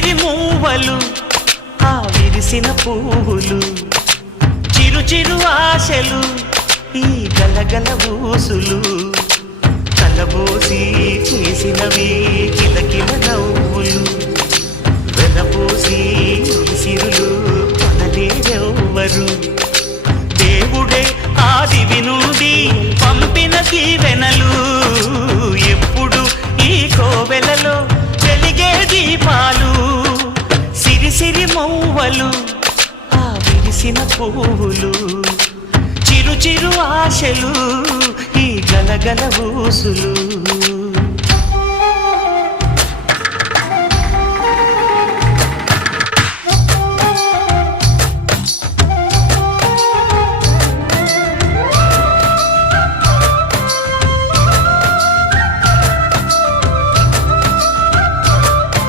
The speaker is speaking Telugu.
సిరి మూవలు ఆ విరిసిన పువ్వులు చిరు చిరు ఆశలు ఈ గలగల ఊసులు కలబోసి చేసినవి కిలకిల నవ్వులు వెనపోసి సిరులు కొనలేరెవ్వరు దేవుడే ఆదివి నుండి పంపిన దీవెనలు ఎప్పుడు ఈ కోవెలలో వెలిగే దీపాలు సిరి సిరి మౌవలు ఆ విరిసిన పువ్వులు చిరు చిరు ఆశలు ఈ గలగల ఊసులు